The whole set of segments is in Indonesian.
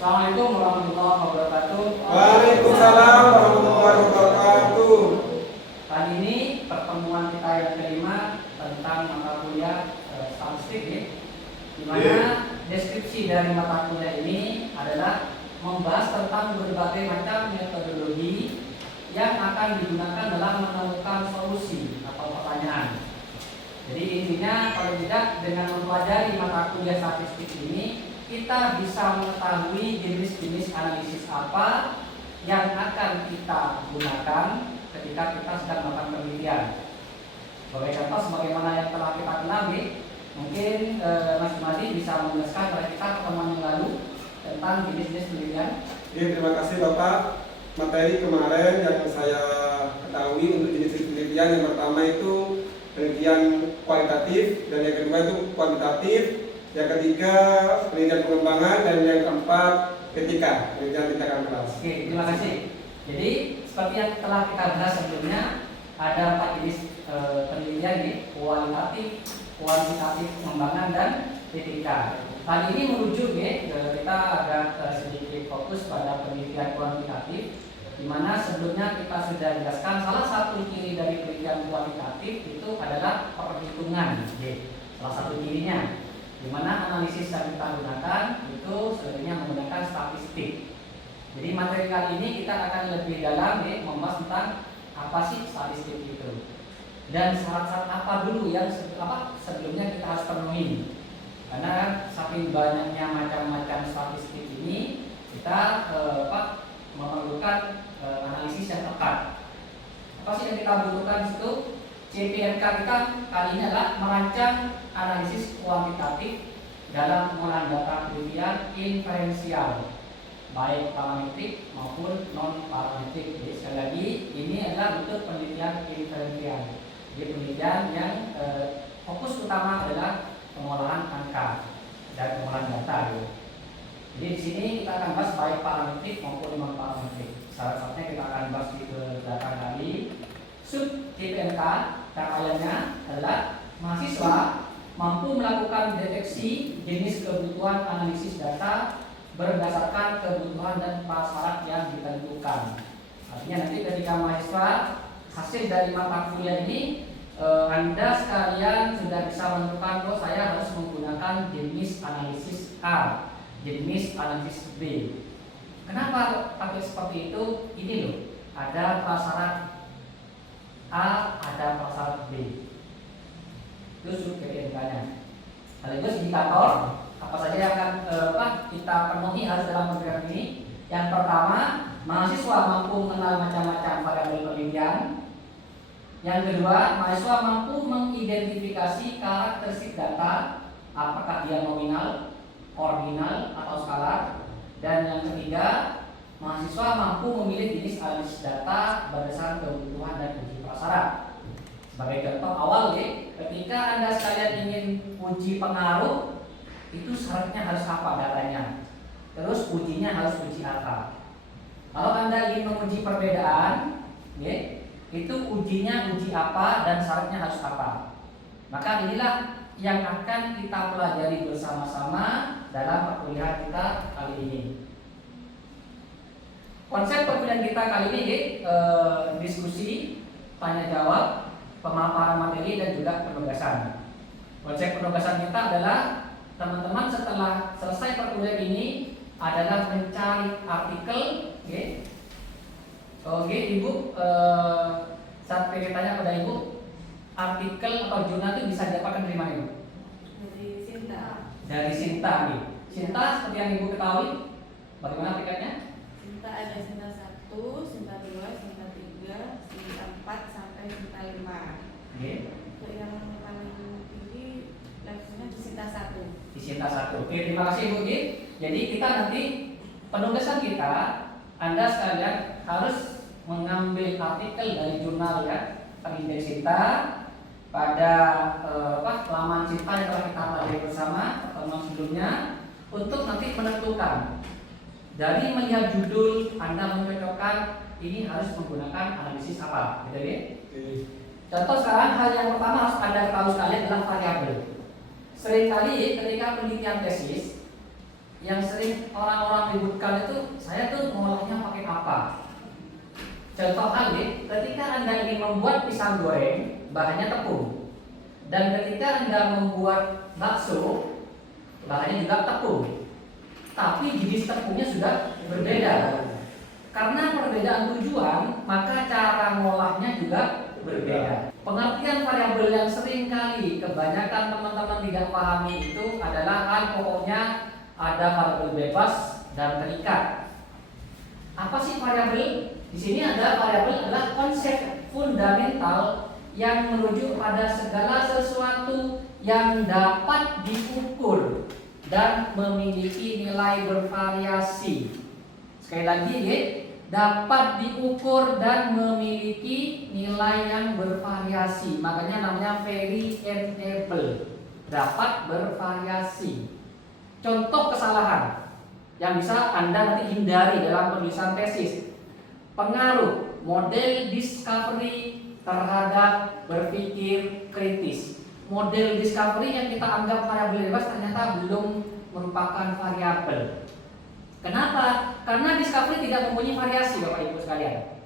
Assalamualaikum warahmatullahi wabarakatuh. Waalaikumsalam warahmatullahi wabarakatuh. Kali ini pertemuan kita yang kelima tentang mata kuliah statistik, ya. Di mana deskripsi dari mata kuliah ini adalah membahas tentang berbagai macam metodologi yang akan digunakan dalam menemukan solusi atau pertanyaan. Jadi intinya kalau tidak, dengan mempelajari mata kuliah statistik ini kita bisa mengetahui jenis-jenis analisis apa yang akan kita gunakan ketika kita sedang melakukan penelitian. Sebagai contoh, sebagaimana yang telah kita kenali, mungkin Mas Madi bisa menjelaskan kepada kita pertemuan yang lalu tentang jenis-jenis penelitian. Ya, terima kasih Bapak. Materi kemarin yang saya ketahui untuk jenis penelitian yang pertama itu penelitian kualitatif, dan yang kedua itu kuantitatif, yang ketiga penelitian pengembangan, dan yang keempat etika, penelitian tindakan keras. Oke, terima kasih. Jadi seperti yang telah kita bahas sebelumnya, ada 4 jenis penelitian, nih: kualitatif, kuantitatif, pengembangan, dan etika. Kali ini merujuk, kita agak sedikit fokus pada penelitian kuantitatif, di mana sebelumnya kita sudah jelaskan salah satu ciri dari penelitian kuantitatif itu adalah perhitungan, salah satu cirinya, di mana analisis yang kita gunakan itu sebenarnya menggunakan statistik. Jadi materi kali ini kita akan lebih dalam membahas tentang apa sih statistik itu, dan syarat-syarat apa dulu yang sebelumnya kita harus penuhi. Karena saking banyaknya macam-macam statistik ini, kita memerlukan analisis yang tepat. Apa sih yang kita butuhkan itu? CPNK kita kali ini adalah merancang analisis kuantitatif dalam pengolahan data penelitian inferensial, baik parametrik maupun non parametrik. Jadi sekali lagi, ini adalah untuk penelitian inferensial. Jadi penelitian yang fokus utama adalah pengolahan angka dan pengolahan data. Jadi di sini kita akan bahas baik parametrik maupun non parametrik. Syarat-syaratnya kita akan bahas di belakang kali. Sub CPNK capaiannya adalah mahasiswa mampu melakukan deteksi jenis kebutuhan analisis data berdasarkan kebutuhan dan prasyarat yang ditentukan. Artinya nanti ketika mahasiswa hasil dari mata kuliah ini, Anda sekalian sudah bisa menentukan, saya harus menggunakan jenis analisis A, jenis analisis B. Kenapa pakai seperti itu? Ini loh, ada prasyarat A, ada prasyarat B. Itu sub KPNK-nya. Sekaligus indikator apa saja yang akan kita penuhi harus dalam program ini. Yang pertama, mahasiswa mampu mengenal macam-macam variabel penelitian. Yang kedua, mahasiswa mampu mengidentifikasi karakteristik data, apakah dia nominal, ordinal, atau skalar. Dan yang ketiga, mahasiswa mampu memilih jenis analisis data berdasarkan kebutuhan dan uji prasyarat. Sebagai contoh awal, ketika Anda sekalian ingin uji pengaruh, itu syaratnya harus apa datanya, terus ujinya harus uji apa. Kalau Anda ingin menguji perbedaan, itu ujinya uji apa dan syaratnya harus apa. Maka inilah yang akan kita pelajari bersama-sama dalam perkuliahan kita kali ini. Konsep perkuliahan kita kali ini diskusi, tanya jawab, pemaparan materi, dan juga penugasan. Konsep penugasan kita adalah teman-teman setelah selesai perkuliahan ini adalah mencari artikel. Oke, Ibu, saat pengen tanya pada Ibu, artikel atau jurnal itu bisa didapatkan dari mana, Ibu? Dari Sinta. Dari Sinta, nih. Sinta seperti yang Ibu ketahui, bagaimana tiketnya? Sinta ada Sinta 1, Sinta 2, Sinta 3, Sinta 4 sampai Sinta 5. Untuk yang paling tinggi levelnya di Sinta 1. Di Sinta 1. Oke, terima kasih Ibu. Jadi kita nanti penugasan kita, Anda sekalian harus mengambil artikel dari jurnal terdiri dari Sinta pada laman Sinta yang telah kita pelajari bersama pertemuan sebelumnya, untuk nanti menentukan dari melihat judul Anda mencocokkan ini harus menggunakan analisis apa, gitu ya? Contoh sekarang, hal yang pertama harus Anda ketahui sekalian adalah variabel. Seringkali ketika penelitian tesis yang sering orang-orang ributkan itu, saya tuh ngolahnya pakai apa? Contoh halnya, ketika Anda ingin membuat pisang goreng, bahannya tepung. Dan ketika Anda membuat bakso, bahannya juga tepung. Tapi jenis tepungnya sudah berbeda. Karena perbedaan tujuan, maka cara ngolahnya juga berbeda. Pengertian variabel yang sering kali kebanyakan teman-teman tidak pahami itu adalah hal pokoknya ada variabel bebas dan terikat. Apa sih variabel? Di sini ada variabel adalah konsep fundamental yang merujuk pada segala sesuatu yang dapat diukur dan memiliki nilai bervariasi. Sekali lagi ya, dapat diukur dan memiliki nilai yang bervariasi. Makanya namanya variable. Dapat bervariasi. Contoh kesalahan yang bisa Anda nanti hindari dalam penulisan tesis. Pengaruh model discovery terhadap berpikir kritis. Model discovery yang kita anggap variabel bebas ternyata belum merupakan variabel. Kenapa? Karena discovery tidak mempunyai variasi, Bapak Ibu sekalian.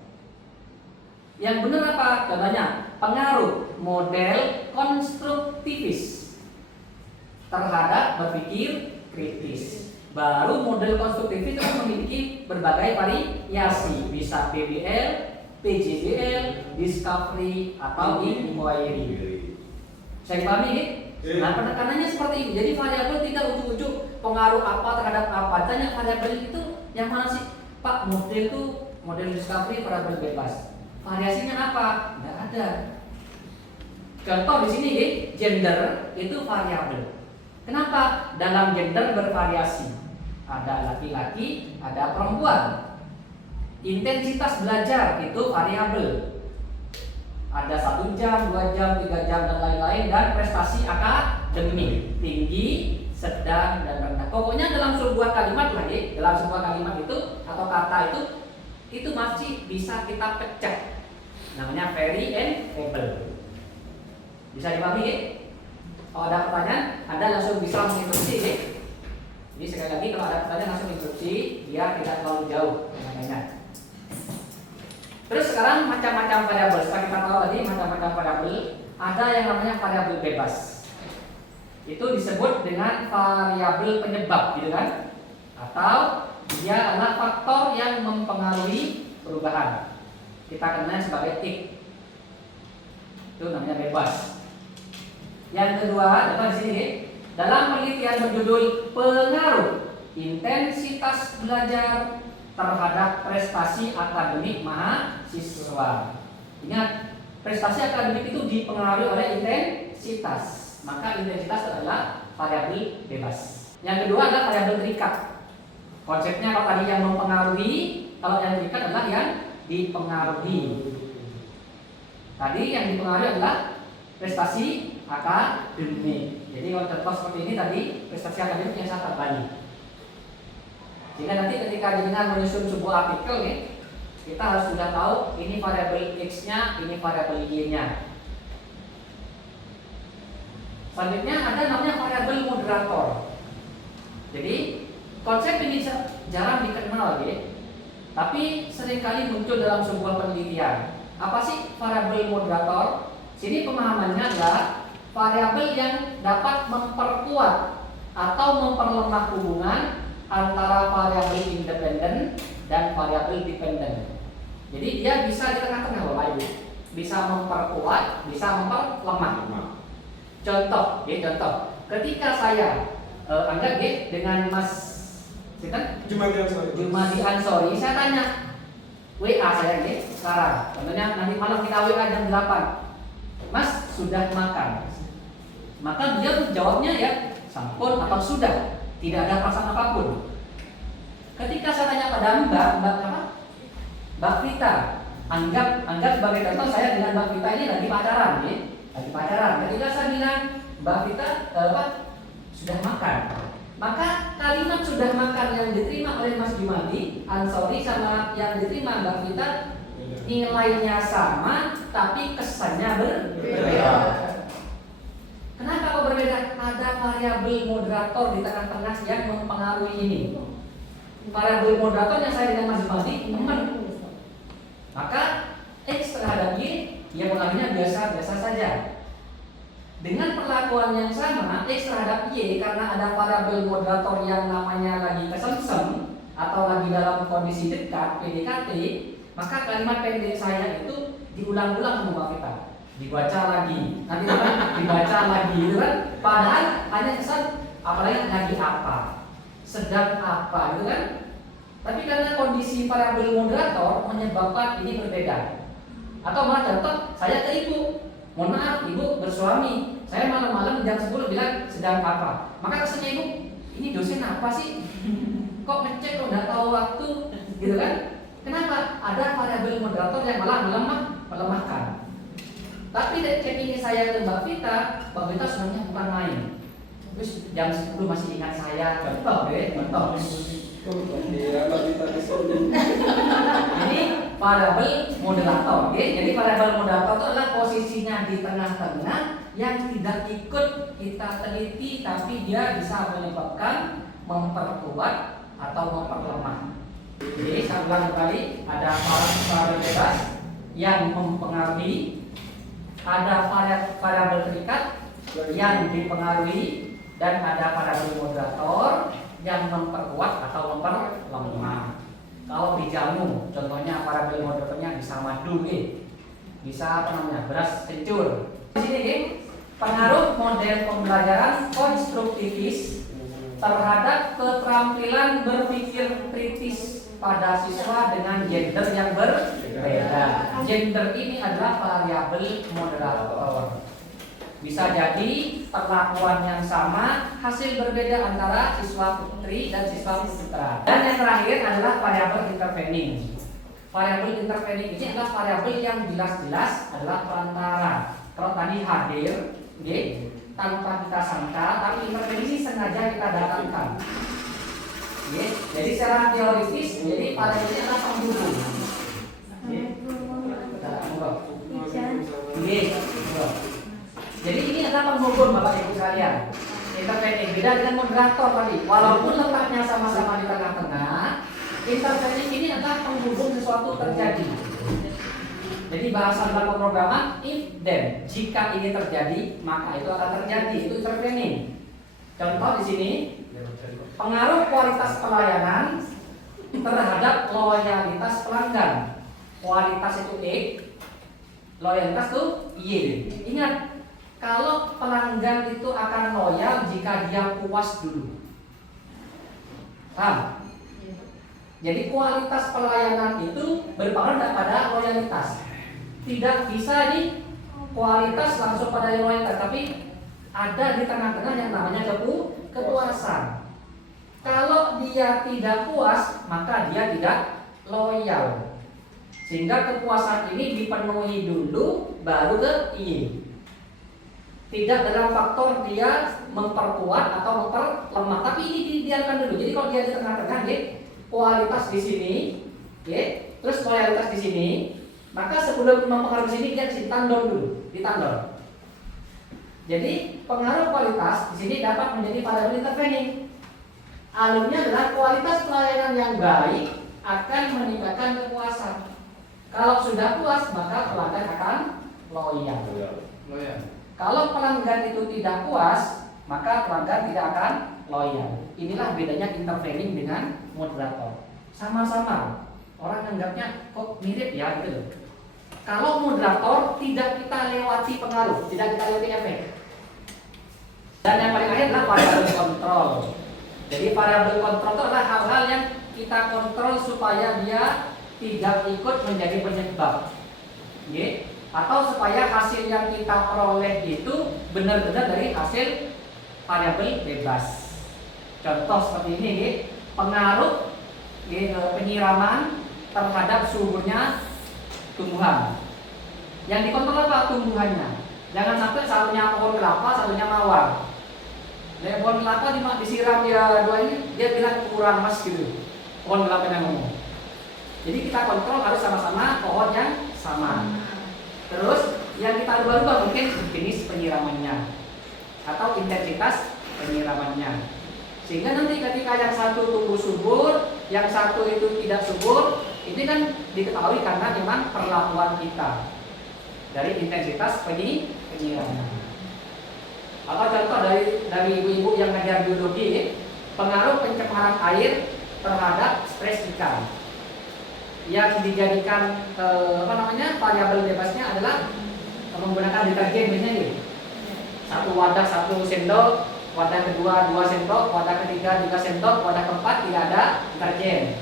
Yang benar apa? Contohnya, pengaruh model konstruktivis terhadap berpikir kritis. Baru model konstruktivis itu memiliki berbagai variasi, bisa PBL, PJBL, discovery atau inquiry. Saya dipahami ini? Nah, penekanannya seperti ini. Jadi variabel tidak ujuk-ujuk pengaruh apa terhadap apa. Tanya variabel itu yang mana sih? Pak, model itu model discovery variabel bebas. Variasinya apa? Tidak ada. Contoh di sini nih, gender itu variabel. Kenapa? Dalam gender bervariasi. Ada laki-laki, ada perempuan. Intensitas belajar itu variabel. Ada 1 jam, 2 jam, 3 jam dan lain-lain. Dan prestasi akademik tinggi, sedang dan rendah. Pokoknya dalam sebuah kalimat lagi, dalam sebuah kalimat itu atau kata itu masih bisa kita pecah. Namanya variable. Bisa dipahami ya? Kalau ada pertanyaan, Anda langsung bisa menginstruksi ya. Jadi sekali lagi kalau ada pertanyaan langsung instruksi biar tidak terlalu jauh pertanyaannya. Terus sekarang macam-macam variabel. Setelah kita tahu tadi macam-macam variabel, ada yang namanya variabel bebas. Itu disebut dengan variabel penyebab, gitu kan? Atau dia adalah faktor yang mempengaruhi perubahan. Kita kenal sebagai tick. Itu namanya bebas. Yang kedua, contoh di sini, dalam penelitian berjudul pengaruh intensitas belajar terhadap prestasi akademik mahasiswa. Ingat, prestasi akademik itu dipengaruhi oleh intensitas. Maka intensitas adalah variabel bebas. Yang kedua adalah variabel terikat. Konsepnya kalau tadi yang mempengaruhi, kalau yang terikat adalah yang dipengaruhi. Tadi yang dipengaruhi adalah prestasi akademik. Jadi kalau contoh seperti ini tadi prestasi akademik yang sangat banyak. Jika nanti ketika jenengan menyusun sebuah artikel nih, kita harus sudah tahu ini variabel X-nya, ini variabel Y-nya. Selanjutnya ada namanya variabel moderator. Jadi konsep ini jarang dikenal ya, tapi seringkali muncul dalam sebuah penelitian. Apa sih variabel moderator? Sini pemahamannya adalah variabel yang dapat memperkuat atau memperlemah hubungan antara variabel independen dan variabel dependen. Jadi dia bisa di tengah-tengah Bapak Ibu, bisa memperkuat, bisa memperlemah. Contoh, ketika saya anggap dengan Mas Jumadi Ansori, saya tanya WA saya sekarang, contohnya nanti malam kita WA jam 8, Mas sudah makan? Maka dia jawabnya ya sampun atau sudah, tidak ada perasaan apapun. Ketika saya tanya pada Mbak Vita, anggap sebagai contoh saya dengan Mbak Vita ini lagi pacaran, ya. Lagi pacaran. Ketika saya bilang Mbak Vita sudah makan, maka kalimat sudah makan yang diterima oleh Mas Jumadi Ansori sama yang diterima Mbak Vita nilainya sama, tapi kesannya berbeda. Kenapa kok berbeda? Ada variabel moderator di tengah-tengah yang mempengaruhi ini. Variabel moderator yang saya dengan Mas Badi teman. Maka X terhadap Y, ya pengaruhnya biasa-biasa saja. Dengan perlakuan yang sama, X terhadap Y karena ada variabel moderator yang namanya lagi kesemsem atau lagi dalam kondisi dekat PDKT, maka kalimat pendek saya itu diulang-ulang sama kita, dibaca lagi, nanti kan dibaca lagi, gitu kan? Padahal hanya kesan apalagi lagi apa, sedang apa, gitu kan? Tapi karena kondisi variabel moderator menyebabkan ini berbeda. Atau malah contoh, saya ke ibu, mohon maaf ibu bersuami, saya malam-malam jam 10 bilang sedang apa, maka kesannya ibu, ini dosen apa sih? Kok ngecek kok nggak tahu waktu, gitu kan? Kenapa? Ada variabel moderator yang malah melemahkan. Tapi dari cek ini saya ke Mbak Vita sebenarnya bukan main. Terus jam 10 masih ingat saya, contoh deh, contoh. Iya, Mbak Vita disuruh. Ini variabel moderator, oke? Jadi variabel moderator itu adalah posisinya di tengah-tengah yang tidak ikut kita teliti, tapi dia bisa menyebabkan memperkuat atau memperlemah. Jadi saya ulang kembali, ada variabel bebas yang mempengaruhi, ada variabel terikat yang dipengaruhi, dan ada variabel moderator yang memperkuat atau memperlemah. Kalau di jamu, contohnya variabel moderatornya bisa madu, bisa beras kencur. Di sini pengaruh model pembelajaran konstruktivis terhadap keterampilan berpikir kritis pada siswa dengan gender yang berbeda. Gender ini adalah variabel moderator. Bisa jadi perlakuan yang sama, hasil berbeda antara siswa putri dan siswa putra. Dan yang terakhir adalah variabel intervening. Variabel intervening ini adalah variabel yang jelas-jelas adalah perantara. Kalau tadi hadir, tanpa kita sangka, tapi intervensi sengaja kita datangkan. Jadi secara teoritis, jadi variabel ini adalah penghubung. Jadi ini adalah penghubung Bapak Ibu sekalian. Intervening beda dengan moderator tadi. Walaupun letaknya sama-sama di tengah-tengah, intervening ini adalah penghubung sesuatu terjadi. Jadi bahasa dalam pemrograman if then, jika ini terjadi maka itu akan terjadi, itu intervening. Contoh di sini, pengaruh kualitas pelayanan terhadap loyalitas pelanggan. Kualitas itu X, loyalitas itu Y. Ingat, kalau pelanggan itu akan loyal jika dia puas dulu. Paham? Jadi kualitas pelayanan itu berpengaruh pada loyalitas. Tidak bisa di kualitas langsung pada loyalitas, tapi ada di tengah-tengah yang namanya kepuasan. Kalau dia tidak puas, maka dia tidak loyal. Sehingga kepuasan ini dipenuhi dulu, baru ke I. Tidak dalam faktor dia memperkuat atau memperlemah, tapi ini dibiarkan dulu. Jadi kalau dia di tengah-tengah, kualitas di sini, terus loyalitas di sini, maka sebelum mempengaruhi sini dia ditandol dulu, ditandol. Jadi pengaruh kualitas di sini dapat menjadi variabel intervening. Alurnya adalah kualitas pelayanan yang baik akan meningkatkan kepuasan. Kalau sudah puas maka pelanggan akan loyal. Kalau pelanggan itu tidak puas maka pelanggan tidak akan loyal. Inilah bedanya intervening dengan moderator. Sama-sama orang anggapnya kok mirip ya gitu loh. Kalau moderator tidak kita lewati pengaruh, tidak kita lewati efek. Dan yang paling akhir adalah variabel kontrol. Jadi variabel kontrol itu adalah hal-hal yang kita kontrol supaya dia tidak ikut menjadi penyebab, atau supaya hasil yang kita peroleh itu benar-benar dari hasil variabel bebas. Contoh seperti ini, pengaruh penyiraman terhadap suburnya tumbuhan. Yang dikontrol apa? Tumbuhannya. Jangan sampai satunya pohon kelapa, satunya mawar. Pohon kelapa disiram dia dua ini, dia bilang kurang mas gitu. Pohon kelapa yang ngomong. Jadi kita kontrol harus sama-sama pohon yang sama. Terus yang kita rubah-rubah mungkin jenis penyiramannya. atau intensitas penyiramannya. Sehingga nanti ketika yang satu tumbuh subur, yang satu itu tidak subur, ini kan diketahui karena memang perlakuan kita dari intensitas penyiraman. Atau contoh dari ibu-ibu yang ngajar biologi, pengaruh pencemaran air terhadap stres ikan. Yang dijadikan variabel bebasnya adalah menggunakan deterjen misalnya. Satu wadah 1 sendok, wadah kedua 2 sendok, wadah ketiga 3 sendok, wadah keempat tidak ada deterjen.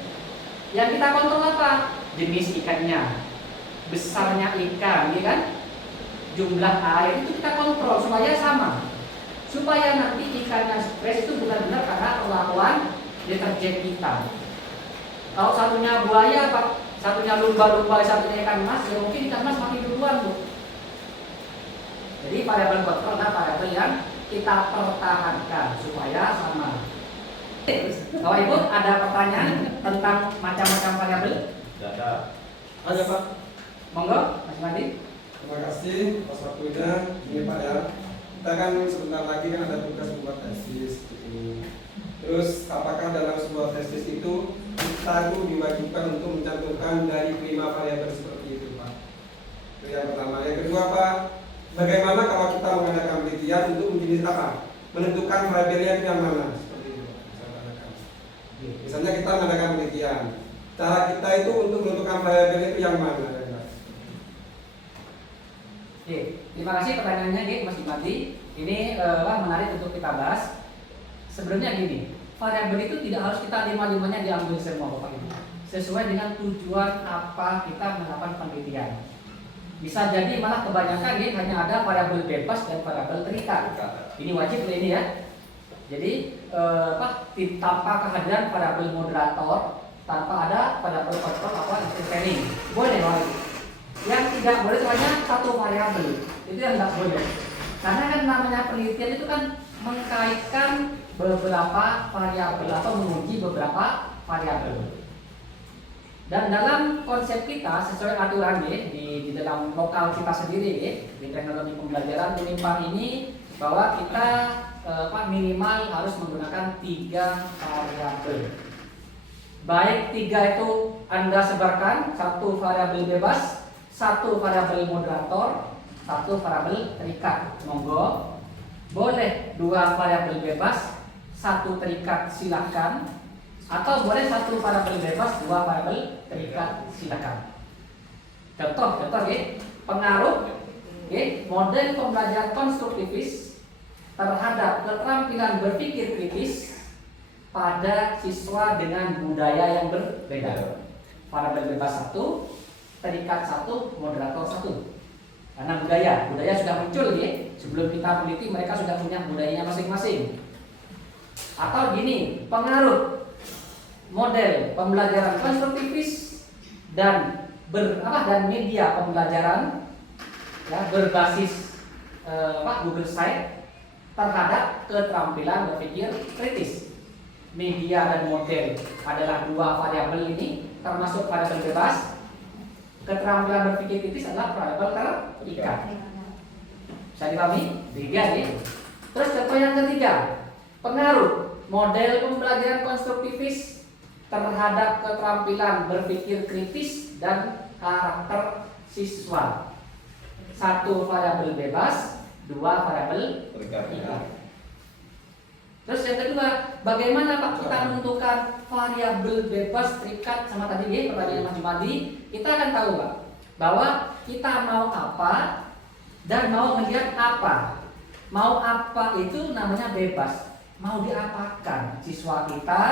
Yang kita kontrol apa? Jenis ikannya, besarnya ikan, ya kan? Jumlah air itu kita kontrol supaya sama. Supaya nanti ikannya stres itu benar-benar karena perlakuan deterjen kita. Kalau satunya buaya, satunya lumba-lumba, satunya ikan mas, ya mungkin ikan mas mati duluan, Bu. Jadi variabel kontrol adalah variabel yang kita pertahankan supaya sama. Bapak Ibu ada pertanyaan tentang macam-macam variabel? Tidak ada. Ada Pak. Monggo, Mas Madi. Terima kasih atas waktunya. Ini Pak ya. Kita kan sebentar lagi kan ada tugas membuat tesis gitu. Terus apakah dalam sebuah tesis itu kita itu diwajibkan untuk mencantumkan dari 5 variabel seperti itu Pak? Itu yang pertama. Yang kedua Pak, bagaimana kalau kita mengadakan penelitian untuk menjenis apa? Menentukan variabelnya itu yang mana? Seperti itu Pak. Misalnya kita mengadakan penelitian, cara kita itu untuk menentukan variabelnya itu yang mana? Oke, terima kasih pertanyaannya, Mas Dimati. Ini menarik untuk kita bahas. Sebenarnya gini, variabel itu tidak harus kita lima-limanya diambil semua Bapak Ibu. Sesuai dengan tujuan apa kita melakukan penelitian. Bisa jadi malah kebanyakan hanya ada variabel bebas dan variabel terikat. Ini wajib ini ya. Jadi tanpa kehadiran variabel moderator, tanpa ada variabel kontrol interfering. Boleh Bapak Ibu. Yang tidak boleh hanya satu variabel, itu yang tidak boleh. Karena kan namanya penelitian itu kan mengkaitkan beberapa variabel atau menguji beberapa variabel. Dan dalam konsep kita sesuai aturan di dalam lokal kita sendiri di teknologi pembelajaran Unipar ini bahwa kita minimal harus menggunakan 3 variabel. Baik 3 itu Anda sebarkan, 1 variabel bebas, 1 variabel moderator, 1 variabel terikat. Monggo. Boleh 2 variabel bebas, 1 terikat silakan. Atau boleh 1 variabel bebas, 2 variabel terikat silakan. Contoh pengaruh model pembelajaran konstruktivis terhadap keterampilan berpikir kritis pada siswa dengan budaya yang berbeda. Variabel bebas 1, terikat 1, moderator 1. Karena budaya sudah muncul sebelum kita teliti mereka sudah punya budayanya masing-masing. Atau gini, pengaruh model pembelajaran konstruktivis dan media pembelajaran berbasis Google Site terhadap keterampilan berpikir kritis. Media dan model adalah 2 variabel ini, termasuk variabel bebas. Keterampilan berpikir kritis adalah variabel terikat. Bisa dipahami? 3 Terus contoh yang ketiga, pengaruh model pembelajaran konstruktivis terhadap keterampilan berpikir kritis dan karakter siswa. 1 variabel bebas, 2 variabel terikat. Terus yang kedua, bagaimana Pak kita menentukan variabel bebas, terikat sama tadi pertanyaan Mas Jumadi? Kita akan tahu Pak bahwa kita mau apa dan mau melihat apa. Mau apa itu namanya bebas, mau diapakan siswa kita.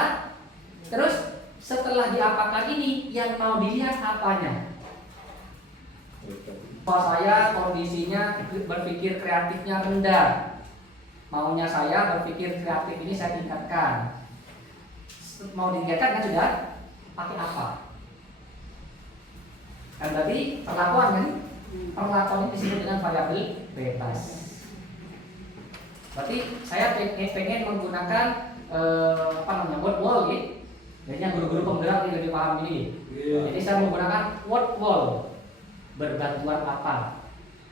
Terus setelah diapakan ini yang mau dilihat apanya. Kalau saya kondisinya berpikir kreatifnya rendah, maunya saya berpikir kreatif ini saya tingkatkan. Mau ditingkatkan kan sudah pakai apa? Kan tadi perlakuan perlakuan ini disebut dengan variabel bebas. Berarti saya pengen menggunakan word wall Jadinya guru-guru penggerak ini lebih paham ini. Jadi saya menggunakan word wall, berbantuan apa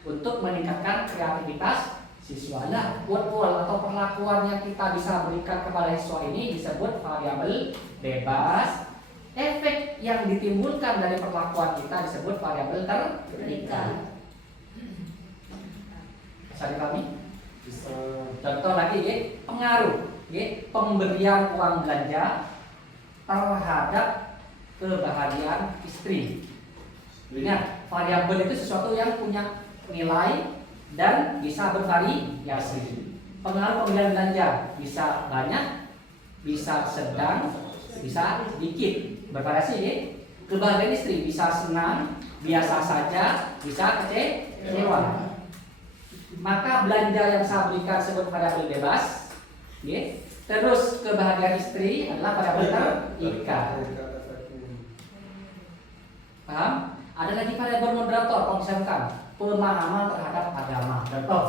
untuk meningkatkan kreativitas siswa. Nah, work atau perlakuan yang kita bisa berikan kepada siswa ini disebut variabel bebas. Efek yang ditimbulkan dari perlakuan kita disebut variabel terikat. Bisa dipahami? Bisa. Contoh lagi ya, pengaruh ya, pemberian uang belanja terhadap kebahagiaan istri. Ingat, variabel itu sesuatu yang punya nilai dan bisa bervariasi. Pengaruh pemberian belanja bisa banyak, bisa sedang, bisa sedikit, bervariasi ya. Kebahagiaan istri bisa senang, biasa saja, bisa kecewa. Maka belanja yang saya berikan sebut variabel bebas ya. Terus kebahagiaan istri adalah variabel terikat. Paham? Ada lagi variabel moderator, kalau misalkan pemahaman terhadap agama. Contoh,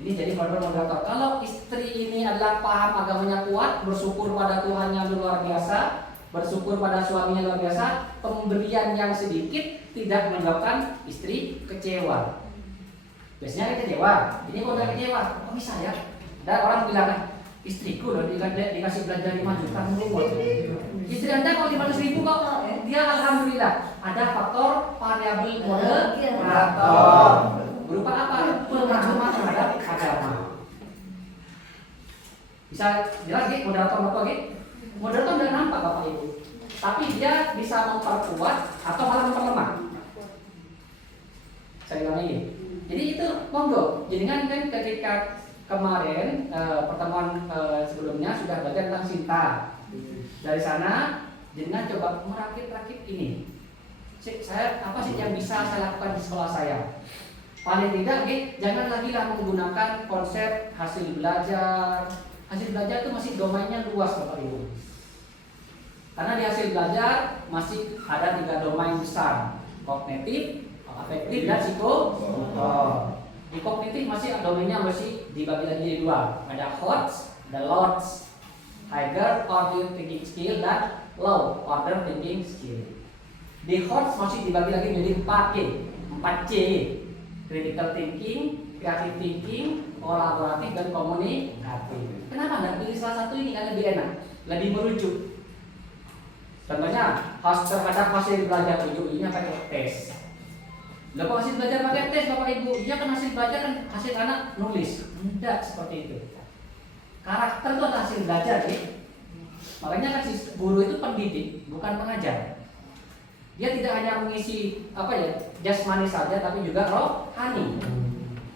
ini jadi variabel moderator. Kalau istri ini adalah paham agamanya kuat, bersyukur pada Tuhannya luar biasa, bersyukur pada suaminya luar biasa, pemberian yang sedikit tidak menyebabkan istri kecewa. Biasanya kecewa, ini kok udah kecewa, kok bisa ya? Ada orang bilang, istriku loh dikasih belanja 5 juta mulu. Istri Anda kalau 500.000 kok dia alhamdulillah. Ada faktor variabel moderator. Berupa apa? Pemahaman terhadap agama. Bisa jelas ya moderator apa ya? Moderator tidak nampak Bapak Ibu, tapi dia bisa memperkuat atau malah memperlemah. Saya bilang ini. Jadi itu monggo. Jadi kan ketika kemarin pertemuan sebelumnya sudah belajar tentang cinta. Dari sana jenengan coba merakit-rakit ini. Saya apa sih yang bisa saya lakukan di sekolah saya? Paling tidak, jangan lagi lah menggunakan konsep hasil belajar. Hasil belajar itu masih domainnya luas Bapak Ibu. Karena di hasil belajar masih ada 3 domain besar: kognitif, afektif, dan psikomotor. Di kognitif masih domainnya masih dibagi lagi jadi 2. Ada HOTS, ada LOTS. Higher order thinking skill dan low order thinking skill. Di HOTS masih dibagi lagi menjadi 4C. Critical thinking, creative thinking, kolaboratif, dan komunikatif. Kenapa nggak pilih salah satu ini? Karena lebih enak, lebih merujuk. Contohnya, terhadap hasil belajar ujung-ujungnya pakai tes. Lalu hasil belajar pakai tes Bapak Ibu, iya kan hasil belajar kan hasil anak nulis. Tidak seperti itu. Karakter itu adalah hasil belajar ya. Makanya kan si guru itu pendidik, bukan pengajar. Dia tidak hanya mengisi jasmani saja, tapi juga rohani.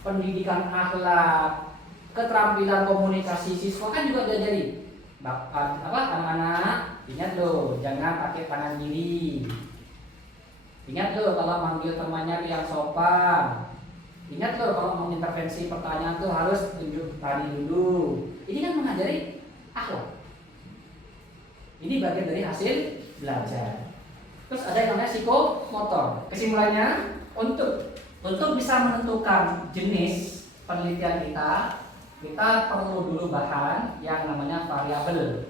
Pendidikan akhlak, keterampilan komunikasi siswa kan juga diajari. Anak-anak, ingat loh, jangan pakai tangan kiri. Ingat loh kalau manggil temannya yang sopan. Ingat loh kalau mau intervensi pertanyaan tuh harus tunjuk tadi dulu. Ini kan mengajari akhlak. Ini bagian dari hasil belajar. Terus ada yang namanya psikomotor. Kesimpulannya, untuk bisa menentukan jenis penelitian kita perlu dulu bahan yang namanya variabel.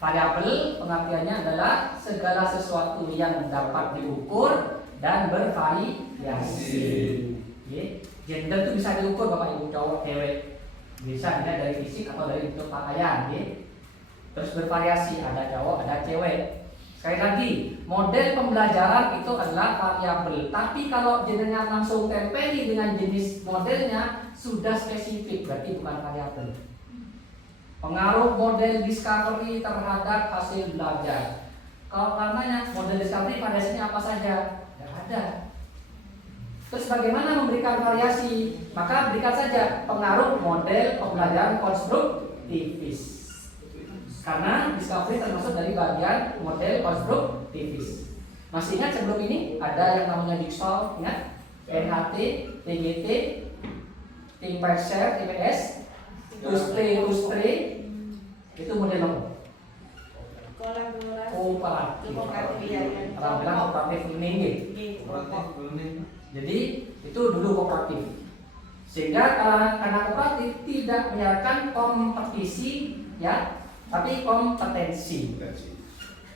Variabel pengertiannya adalah segala sesuatu yang dapat diukur dan bervariasi. Gender itu bisa diukur Bapak Ibu, cowok, cewek. Bisa dilihat dari fisik atau dari bentuk pakaian. Terus bervariasi, ada cowok, ada cewek. Sekali lagi, model pembelajaran itu adalah variabel. Tapi kalau jenengan langsung tempeli dengan jenis modelnya, sudah spesifik, berarti bukan variabel. Pengaruh model discovery terhadap hasil belajar. Kalau karenanya model discovery variasinya apa saja? Tidak ada. Terus bagaimana memberikan variasi? Maka berikan saja pengaruh model pembelajaran konstruktivis. Karena discovery termasuk dari bagian model konstruktivis. Masih ingat sebelum ini ada yang namanya Jigsaw, ingat? NHT, TGT, Think by Share, TPS, Tustre, itu model apa? Kooperatif. Orang bilang kooperatif learning. Jadi itu dulu kooperatif. Sehingga karena kooperatif tidak menyiarkan kompetisi ya, tapi kompetensi.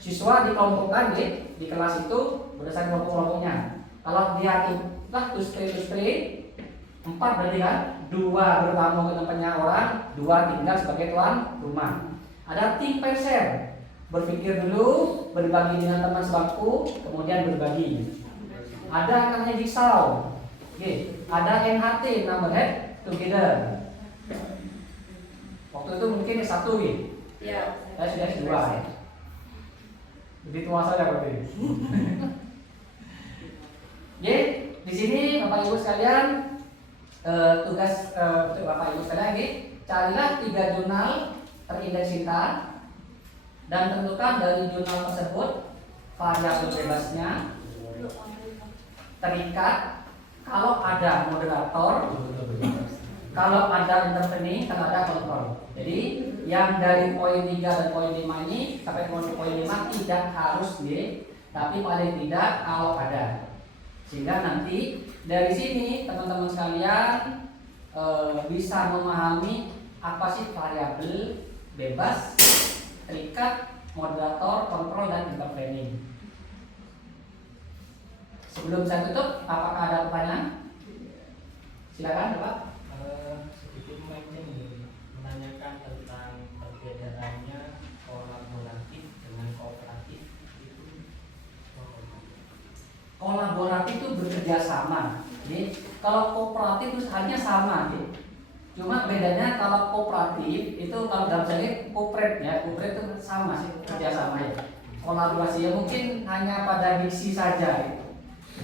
Siswa dikelompokkan di kelas itu berdasarkan kelompok-kelompoknya. Kalau dia tustre 4 berarti kan? 2 bertamu ke tempatnya orang, 2 tinggal sebagai tuan rumah. Ada think pair share, berpikir dulu, berbagi dengan teman sebangku, kemudian berbagi. Ada yang namanya jigsaw. Oke, ada NHT, number head together. Waktu itu mungkin S1 gitu. Ya. Saya sudah S2 ya. Jadi tua saja berarti. Oke, di sini Bapak Ibu sekalian, tugas untuk Bapak Ibu sekalian ini, carilah 3 jurnal terindeks cinta dan tentukan dari jurnal tersebut variabel bebasnya, terikat, kalau ada moderator, kalau ada intervening, kalau ada kontrol. Jadi yang dari poin 3 dan poin 5 ini sampai poin 5 tidak harus D, tapi paling tidak kalau ada. Sehingga nanti dari sini teman-teman sekalian bisa memahami apa sih variabel bebas, terikat, moderator, kontrol, dan intervening. Sebelum saya tutup, apakah ada pertanyaan? Silakan, Bapak. Sedikit mungkin menanyakan tentang perbedaannya kolaboratif dengan kooperatif itu. Kolaboratif itu bekerja sama. Jadi kalau kooperatif itu hanya sama, gitu. Cuma bedanya kalau kooperatif itu kalau dalam sini kooperate ya, kooperate itu sama sih, kerja sama ya. Kolaborasi ya mungkin hanya pada diksi saja gitu.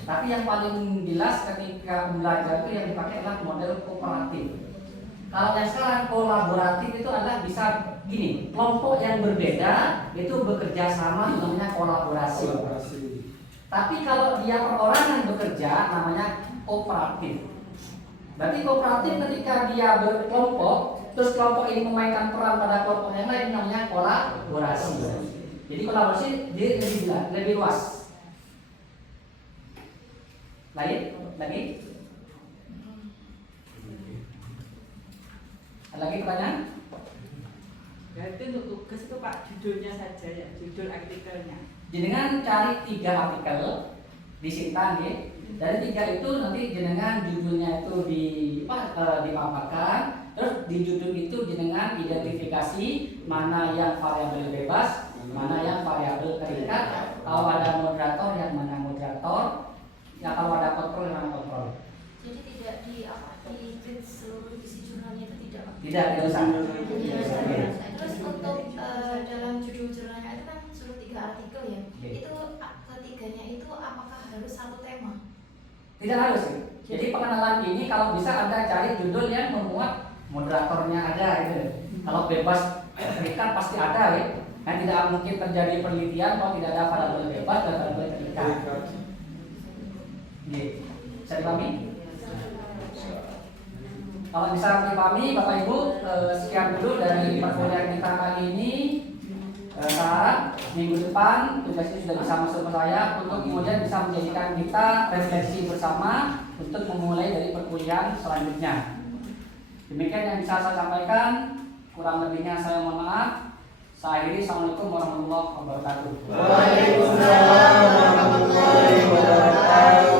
Tapi yang paling jelas ketika belajar itu yang dipakai adalah model kooperatif. Kalau yang sekarang kolaboratif itu adalah bisa gini, kelompok yang berbeda itu bekerja sama namanya kolaborasi. Tapi kalau dia perorangan bekerja namanya kooperatif. Berarti kooperatif ketika dia berkelompok, terus kelompok ini memainkan peran pada kelompok yang lain namanya kolaborasi. Jadi kolaborasi dia lebih luas. Lain lagi? Ada lagi pertanyaan? Berarti untuk tugas itu Pak judulnya saja ya, judul artikelnya. Jenengan cari 3 artikel disimpan ya. Dari 3 itu nanti jenengan judulnya itu dipaparkan. Terus di judul itu jenengan identifikasi mana yang variabel bebas, mana yang variabel terikat. Kalau ada moderator yang mana moderator. Ya kalau ada kontrol yang mana kontrol. Jadi tidak di print seluruh isi jurnalnya itu tidak. Tidak usah. Terus untuk dalam judul jurnalnya itu kan suruh 3 artikel ya. Itu ketiganya itu apakah harus satu tema? Tidak harus sih. Jadi pengenalan ini kalau bisa Anda cari judul yang memuat moderatornya ada gitu. Kalau bebas terikat pasti ada ya. Kan tidak mungkin terjadi penelitian kalau tidak ada variabel bebas dan variabel terikat. Bisa dipahami? Kalau bisa dipahami Bapak Ibu, sekian dulu dari perkuliahan kita kali ini. Minggu depan tugasnya sudah bisa masuk ke saya untuk kemudian bisa menjadikan kita refleksi bersama untuk memulai dari perkuliahan selanjutnya. Demikian yang bisa saya sampaikan, kurang lebihnya saya mohon maaf. Saya akhiri. Assalamualaikum warahmatullahi wabarakatuh. Waalaikumsalam warahmatullahi wabarakatuh.